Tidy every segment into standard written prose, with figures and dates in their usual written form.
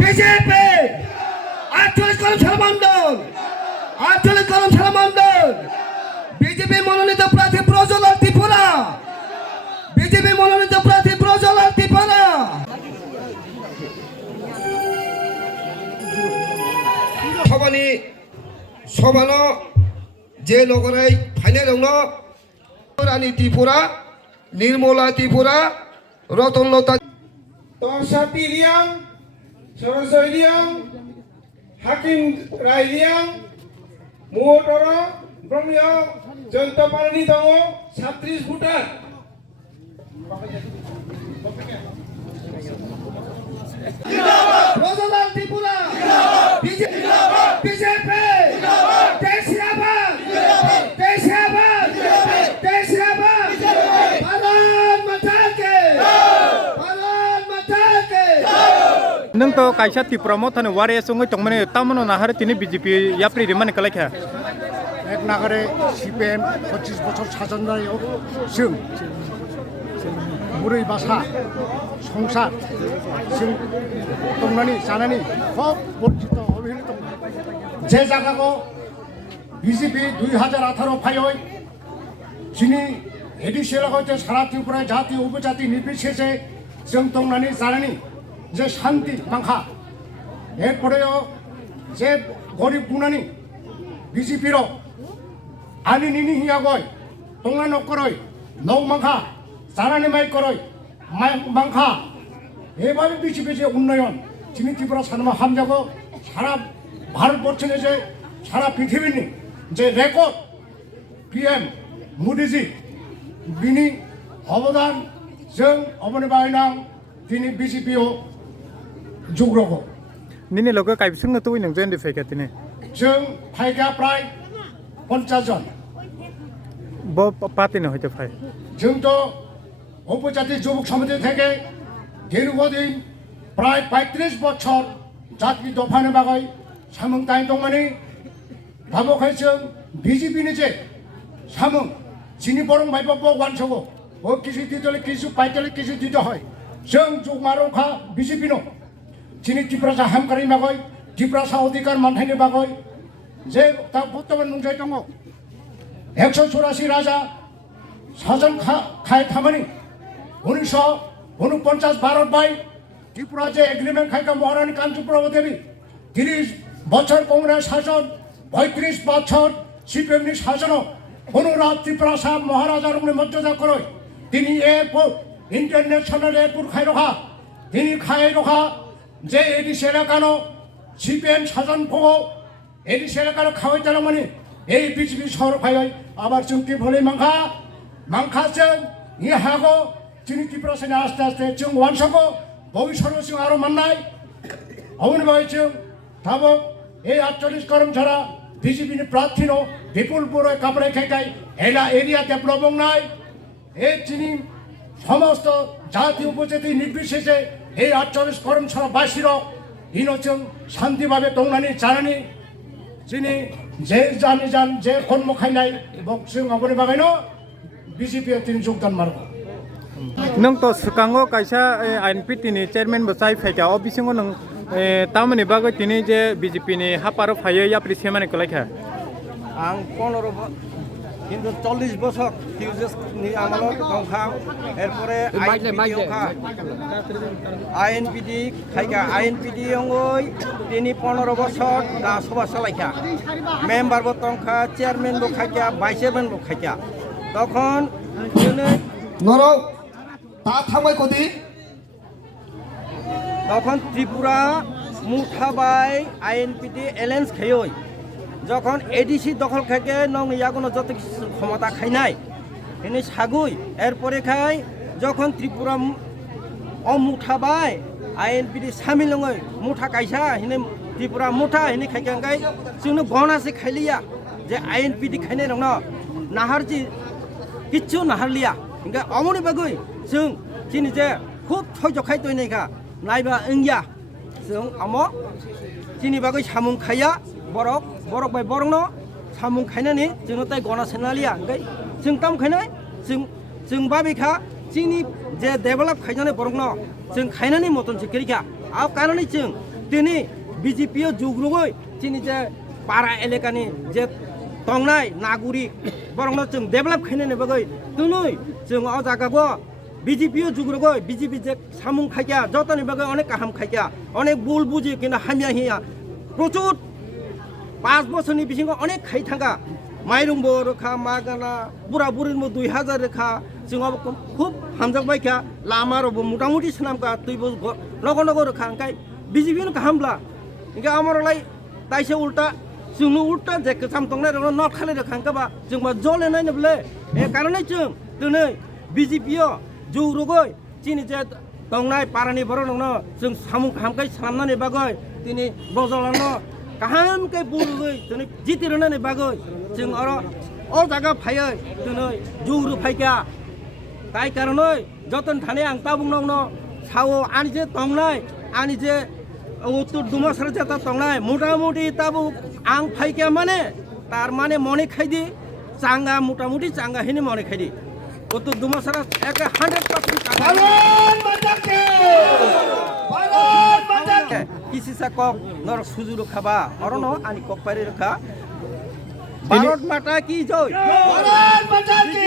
BJP আঞ্চলিক কর্মশালা Mondal BJP মনোনীত প্রার্থী প্রজ্বলন ত্রিপুরা সবানো যে লগরাই ফাইনাল দङ রানী ত্রিপুরা নির্মলা ত্রিপুরা রতনলতা তর্ষাতি রিয়াং সরস্বতী রিয়াং হাকিম রায় রিয়াং মুহূর্তর ব্রহ্মিয় জয়ন্ত পারানি দङ 36 ভোটার প্রজ্বলন ত্রিপুরা বিজেপি नों तो कायसा त्रिपुरा मथानो वारे संगै तंमाने तामनो नाहारे तिनि बीजेपी याप्रि रिमाने कलायखा एक नागारे सीपीएम 25 বছর साजानायाव जों बुरै बासा संसार जों दंनानै जानानै खोब बर्जित अबहेलित जे जायगाखौ बीजेपी 2018 फायै जिनि एडिसिएलाखौ जे सारा त्रिपुरा जाति उपजाति निर्बिशेषे जों दंनानै जानानै जे शांति मांखा एरपरेও जे गरीब गुनानि बीजेपी रो आनि निनि हिया गय तंगा नकरय नौ मांखा जानानै माइ करय मांखा एबारे बीजेपी जे उन्नयन जिनि त्रिपुरा सानमा हामजागो सारा भारतबर्षनि जे सारा पृथिवीनि जे रेकर्ड पीएम मोदीजी बिनि अबदान जों अबनि बायनां दिनै बीजेपीआव जुग्रगो निनि लोगो कायबिसंनो तो नों जेन दिफायका तिनि जों फायगा प्राय 50 जन ब पार्टीनो हयतो फाय जों तो उपजाति যুবক সমিতি থেকে দীর্ঘদিন প্রায় 35 বছর জাতি দফানে বাগাই সামংতাই দংমানি ভাবखाय जों বিজেপিनि जे সামং চিনি বরং ভাইবাবো ওয়ানসগো ও কিছু দিতলে কিছু পাইতলে কিছু দিতে হয় जों जुगमारखा বিজেপিनो जिनि त्रिपुरा हामकारि बागै त्रिपुरा अधिकार मानथायनि बागै जे दा बर्तमान नुजाय दङ 184 राजा साजन खाय खामानि 1949 भारत बाय त्रिपुरा जे एग्रीमेंट खायका महारानी कांचीपुरा देवी 30 বছর কংগ্রেস শাসন 35 বছর সিপিএমনি শাসন অনুরাগ त्रिपुरा साहब महाराजा रंनि मर्यादा करय তিনি এয়ারপোর্ট इंटरनेशनल एयरपोर्ट खाय रखा তিনি खाय रखा जे एडिस एलाकानो सीपीएम शासन भोग एडिस एलाकानो खावाय तालामानि ए बीजेपी शहर फाय आबार जों त्रिपुरा मांखाजों इ हागो जोंनि त्रिपुरा सेना आस्ते आस्ते जों वानसगो भविष्यत जों आरो माननाय अबनि बाय जों थाबो ए 48 कर्मचारा बीजेपी नि प्रार्थीनो विपुल बर कापड़ाय खायखाय एला एरिया डेभलपमेंट नाय ए जिनि समस्त जाति उपजाति निर्बिशेषे এই 48 কর্মশালা বাসীর ইনোচং শান্তিভাবে দংনানি জানানি যিনি যে জানি জান যে কর্ম খাইনাই বক্সিং আবনি বাগাইনো বিজেপি তিনি যোগদান মারব नों तो सुकांगो कायसा आईएनपीटी नि चेयरमैन बसाय फायका अ बिसिंगो नों तामनि बागै तिनि जे बीजेपी नि हापारो फायै याप्रि सेमाने कलायखा आं 15 কিন্তু 40 বছর টিউজেসনি আমলত দংখা এরপরে আইএনপিডি খাইকা আইএনপিডি অঙ্গই তিনি 15 বছর দা সভা চালাইকা মেম্বার বো দংখা চেয়ারম্যান বো খাইকা ভাইস চেয়ারম্যান বো খাইকা তখন নর তা থামাই কদি তখন ত্রিপুরা মুঠাবাই আইএনপিডি এলায়েন্স খাইয় যখন এডিসি দখল খাইকে নং ইয়াগুনো যত ক্ষমতা খাইনাই এনে সাগুই এরপরে খাই যখন ত্রিপুরা অমুঠাবাই আইএনপিডি সামিল লঙই মুঠা কাইসা হিনে ত্রিপুরা মুঠা হিনে খাইকাंगाय जोंनो गनासे खाइलिया जे आईएनपिडि खाइनाय दङ नाहारजि किच्छु नाहारलिया इंगा अमनि बागै जों जिनि जे खुब थयजखाय तयनायखा नायबा इंगिया जों अम जिनि बागै सामुं खाया बरक बाय बरंनो सामुं खायनानै जोङो ताइ गना सेनालिया ओंखाय जों ताम खायनाय जों बाबिखा जोंनि जे डेभेलप खायजानाय बरंनो जों खायनानै मतन सिकिरिखा आव कारणे जों दिनै बिजेपियाव जुग्रुबै जोंनि जे पारा एलेकानि जे तंनाय नागरिक बरंनो जों डेभेलप खायनायनि बागै दिनै जों अ जागागो बिजेपियाव जुग्रुबै बिजेपि जे सामुं खायगा जतनि बागै अनेक काहाम खायगा अनेक बुल बुजि किन्तु हामिया हिया प्रचुर 5 বছরनि बिथिङाव अनेक खाय थांगा माइरंबो रोखा मागाना बुरा बुरिनबो 2000 रोखा जोंहाबो खुब हामजाबायखा लामारबो मुटामुटी सोनामका तुइबो नगो नगो रोखा ओंखाय बिजेपिनो गाहामब्ला ओंखाय आमरलाय ताइसे उल्टा जोंनो उल्टा जे गोसाम तंनाय नट खालाय रोखांकाबा जोंबा जले नायनोब्ले ए कारणे जों दिनै बिजेपियाव जौरुगै जोंनि जे तंनाय पारानि बर'नो जों सामुं खामखाय सामनानै बागै दिनै बजलानो गाहाम के बुरुगै दिनै जितिरनानै बागै जों आरो अ जागा फायै दिनै जौरु फायका ताइ कारणे जतन थानाय आं ता बुंनांनो सावो आनि जे तंनाय आनि जे उत्तर दुमासार जेता तंनाय मोटामुटी ताबु आं फायका माने तार माने मने खायदि चांगा मोटामुटी चांगा हिने मने खायदि उत्तर दुमासार एक 100% किसी सा कक नर सुजु रखाबा अरनो आनि कक पारि रखा भारत माता की जय भारत माता की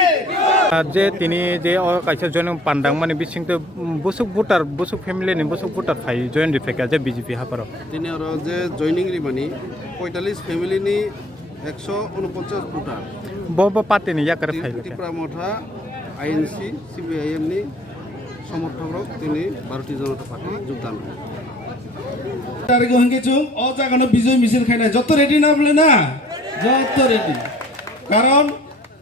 जे तिनी जे कायसा जन पांडां माने बिसिंते बुसुक फेमिलिनि बुसुक बुटार फाइ जयन रिफेका जे बीजेपी हापारो तिनी आरो जे जॉइनिंग रिमानि 45 फेमिलिनि 149 बुटार बब पार्टीनि याकर फाइ त्रिपुरा मथा आईएनसी सीपीआईएम नि समर्थक तिनी भारतीय जनता पार्टी যোগদান तारिख हंगे चुम अ जागानो विजय मिছিল खायनाय जत रेडी ना बोले ना जत रेडी कारण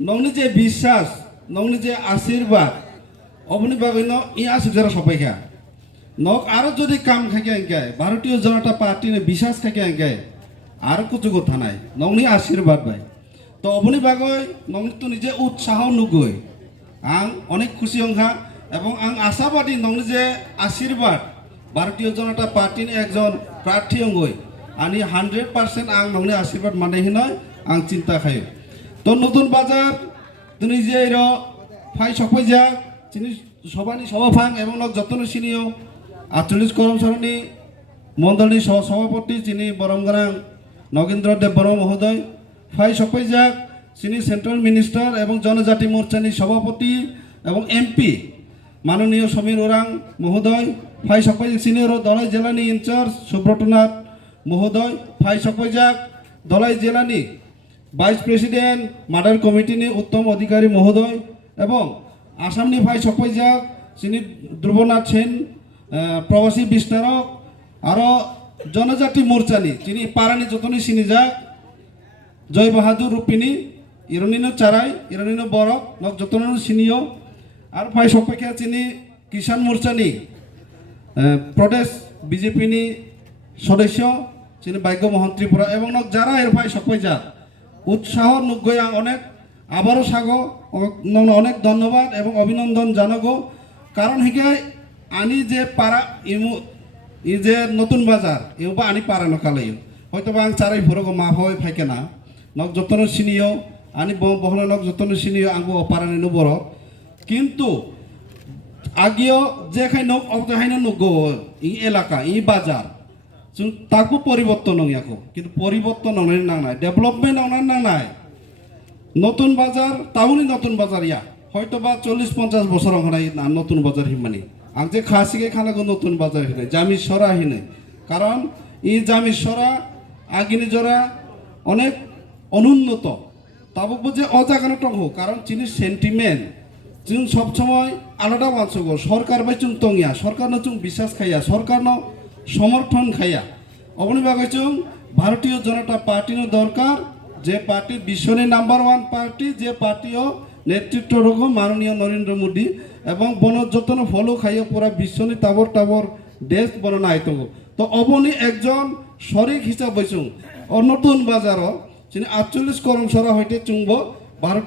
नंनि जे বিশ্বাস नंनि जे आशीर्वाद अबनि बागैनो इ आसुजारा सबायखा नक आरो जदि काम खाके अंगाय भारतीय जनता पार्टी ने বিশ্বাস खाके अंगाय आरो कुछ কথা নাই नंनि आशीर्वाद बाय तो अबनि बागै नंनि तो निजे उत्साह नुगय आं अनेक खुशी अंखा এবং आं आशाबादी नंनि जे आशीर्वाद भारतीय जनता पार्टी एकजन प्रार्थी अंगय आनी 100% आं नंनि आशीर्वाद माने हिनाय आं चिंता खायो तो नतुन बाजार दिनै जे र फाइ सफैजा चिनि सभानि सभाफां एवं नक जतन सिनियो 48 कर्मचारी मण्डलनि सभापति चिनि बरमगरां नगेन्द्र देव बर महोदय फाइ सफैजा चिनि सेंट्रल मिनिस्टार एवं जनजाति मोर्चानि सभापति एवं एमपी माननीय समीर ओरां महोदय फाइ सफैजा सिनियर दलाई जिलानि इनचार्ज सुब्रतनाथ महोदय फाइ सफैजा दलाई जिलानि वाइस प्रेसिडेंट मार्डार कमिटिनि उत्तम अधिकारी महोदय एवं आसामनि फाइ सफैजा चिनि ध्रुवनाथ सेन प्रवासी विस्तारक आरो जनजाति मोर्चानि चिनि पारानि जतनि सिनिजा जय बाहादुर रुपिनी इरनिनो चाराय इरनिनो बरक नक जतनो सिनियो आरो फाइ सफैखा चिनि किसान मोर्चानि प्रदेश बीजेपी नि सदस्य चिनि भाग्य मोहन त्रिपुरा एवं नक जारा एर फाइ सफैजा उत्साह नुगय आं अनेक आबारो सागो अनेक धन्यवाद एवं अभिनंदन जानागो कारण हिगे आनी जे पारा इमु इ जे नतुन बाजार इउबा आनी पारा नकालायो हयतोबा आं चाराय भरगो मा होय फाइकेना नक जतनो सिनियो आनी बहन नक जतनो सिनियो आंबो पारानि नुबर किन्तु आगियो जे खाय नक अबजाहायनो नुगो इ एलाका इ बाजार जों ताकु परिवर्तन नंयाखौ किन्तु परिवर्तन नंनाय नांनाय डेभलपमेन्ट नंनाय नांनाय नतुन बाजार टाउननि नतुन बाजार या हयतोबा 40-50 बছर हनाय नतुन बाजार हिमानि आं जे खासिगे खानागो नतुन बाजार हिनाय जामिसरा हिनाय कारण इ जामिसरा आगिनि जरा अनेक अनुन्नत ताबो जे अजागानो दंहो कारण चिनि सेन्टिमेन्ट जों सब समय आलादा मानसगो सरकार बाय जों तंगिया सरकारनो जों বিশ্বাস खाया सरकारनो समर्थन खाया अबनि बागै जों भारतीय जनता पार्टी दरकार जे पार्टी विश्वनि नम्बर 1 पार्टी जे पार्टीओ नेतृत्व रखो माननीय नरेंद्र मोदी एवं बन जतन फलो खाइयो पूरा विश्वनि टावर टावर देश बनना आइतो तो अबनि एकजन शरीक हिसाबै जों नतुन बाजारो 48 कर्मचारी हयते चुंबो भारतीय